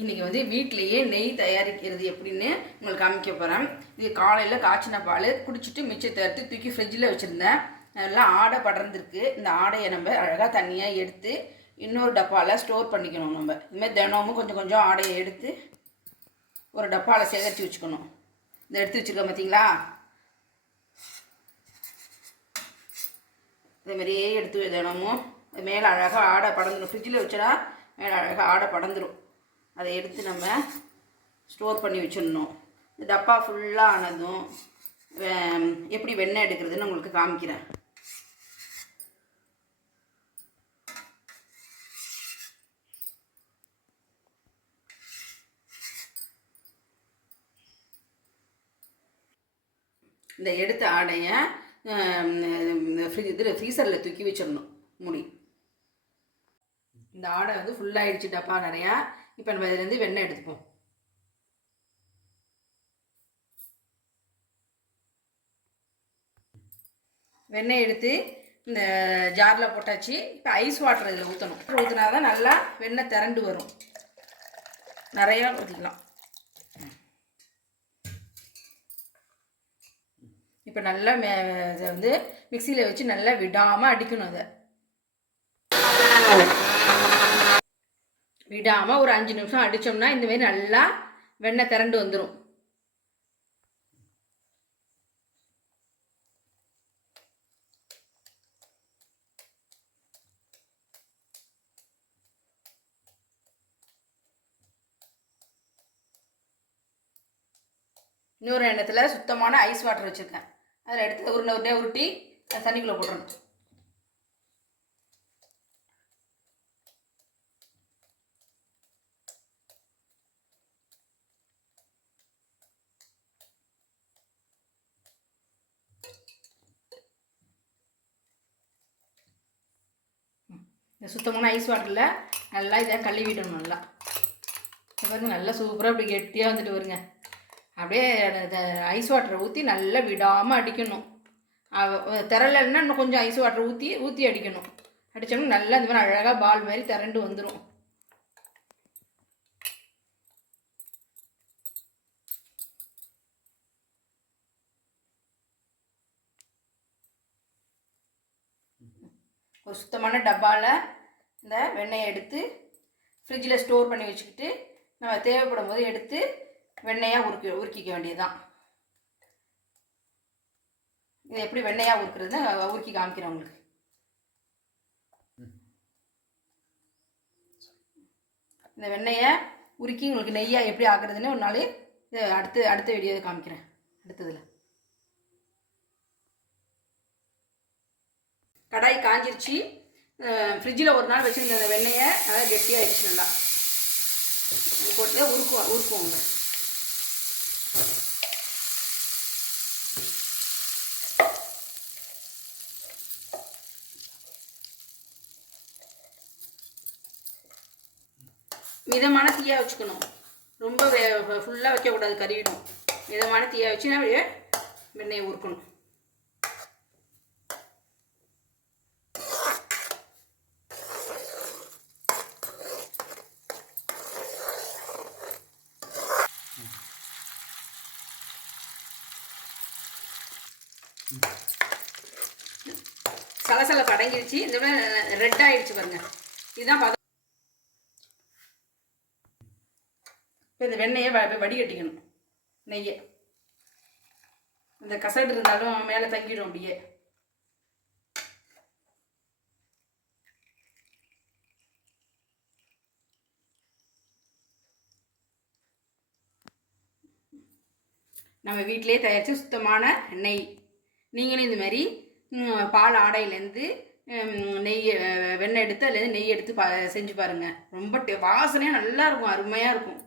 இன்றைக்கி வந்து வீட்டிலையே நெய் தயாரிக்கிறது எப்படின்னு உங்களுக்கு காமிக்க போகிறேன் இது காலையில் காய்ச்சின பால் குடிச்சிட்டு மிச்சத்தை எடுத்து தூக்கி ஃப்ரிட்ஜில் வச்சுருந்தேன். நல்லா ஆடை படர்ந்துருக்கு. இந்த ஆடையை நம்ம அழகாக தனியாக எடுத்து இன்னொரு டப்பாவில் ஸ்டோர் பண்ணிக்கணும் நம்ம. இதுமாதிரி தினமும் கொஞ்சம் கொஞ்சம் ஆடையை எடுத்து ஒரு டப்பாவில் சேகரித்து வச்சுக்கணும். இந்த எடுத்து வச்சுருக்கேன் பார்த்தீங்களா இதேமாரியே எடுத்து தினமும். மேலே அழகாக ஆடை படந்துடும் ஃப்ரிட்ஜில் வச்சோன்னா மேலே அழகாக ஆடை படந்துடும் அதை எடுத்து நம்ம ஸ்டோர் பண்ணி வச்சிடணும். இந்த டப்பா ஃபுல்லாக ஆனதும் எப்படி வெண்ணெய் எடுக்கிறதுன்னு உங்களுக்கு காமிக்கிறேன். இந்த எடுத்த ஆடையை ஃப்ரிட்ஜ் இதில் ஃப்ரீசரில் தூக்கி வச்சிடணும் முடி. இந்த ஆடை வந்து ஃபுல்லாகிடுச்சு டப்பா நிறையா. இப்போ நம்ம இதுலேருந்து வெண்ணெய் எடுத்துப்போம். வெண்ணெய் எடுத்து இந்த ஜாரில் போட்டாச்சு. இப்போ ஐஸ் வாட்டர் இதில் ஊற்றணும் ஊற்றினா தான் நல்லா வெண்ணெய் திரண்டு வரும். நிறையா ஊற்றிக்கலாம் இப்போ நல்லா மே இதை வந்து மிக்சியில் வச்சு நல்லா விடாமல் அடிக்கணும் அதை. விடாமல் ஒரு அஞ்சு நிமிஷம் அடித்தோம்னா இந்த மாதிரி நல்லா வெண்ணெய் திரண்டு வந்துடும் இன்னொரு எண்ணத்தில் சுத்தமான ஐஸ் வாட்டர் வச்சுருக்கேன். அதில் எடுத்து உருண்டை உருண்டையாக உருட்டி தண்ணிக்குள்ளே போட்டுருணும் இந்த சுத்தமான ஐஸ் வாட்டரில் நல்லா இதை கழுவிடணும் நல்லா. பாருங்க நல்லா சூப்பராக அப்படி கெட்டியாக வந்துட்டு வருங்க அப்படியே ஐஸ் வாட்டரை ஊற்றி நல்லா விடாமல் அடிக்கணும். திரலன்னா இன்னும் கொஞ்சம் ஐஸ் வாட்டர் ஊற்றி ஊற்றி அடிக்கணும். அடித்தோம்னா நல்லா இந்த மாதிரி அழகாக பால் மாதிரி திரண்டு வந்துடும் ஒரு சுத்தமான டப்பாவில் இந்த வெண்ணெயை எடுத்து ஃப்ரிட்ஜில் ஸ்டோர் பண்ணி வச்சுக்கிட்டு நம்ம தேவைப்படும் போது எடுத்து வெண்ணெயாக உருக்கி உருக்கிக்க வேண்டியதுதான். இது எப்படி வெண்ணெயாக உருக்குறது உருக்கி காமிக்கிறேன் உங்களுக்கு. இந்த வெண்ணெயை உருக்கி உங்களுக்கு நெய்யாக எப்படி ஆக்குறதுன்னு ஒரு நாள் இது அடுத்து அடுத்த வீடியோ காமிக்கிறேன். அடுத்ததில். கடாய் காஞ்சிருச்சு. ஃப்ரிட்ஜில் ஒரு நாள் வச்சுருந்த அந்த வெண்ணெயை நல்லா கெட்டியாகிடுச்சு நல்லா. போட்டு உருக்குவோம் உருக்குவோங்க மிதமான தீயாக வச்சுக்கணும். ரொம்ப ஃபுல்லாக வைக்கக்கூடாது கறிவிடும் மிதமான தீயாக வச்சு வெண்ணெயை ஊறுக்கணும் சலசல படங்கிடுச்சு இந்த மாதிரி ரெட் ஆயிடுச்சு பாருங்க. இதுதான் பதம். இப்போ இந்த வெண்ணெயை வ- வடிகட்டிக்கணும். நெய்யை. இந்த கசடு இருந்தாலும் மேலே தங்கிடும் அப்படியே. நம்ம வீட்டிலே தயாரித்து சுத்தமான நெய். நீங்களும் இந்த மாதிரி பால் ஆடையிலேருந்து நெய் வெண்ணெய் எடுத்து அதுலேருந்து நெய் எடுத்து பா செஞ்சு பாருங்கள் ரொம்ப டே வாசனையாக நல்லா இருக்கும் அருமையாக இருக்கும்.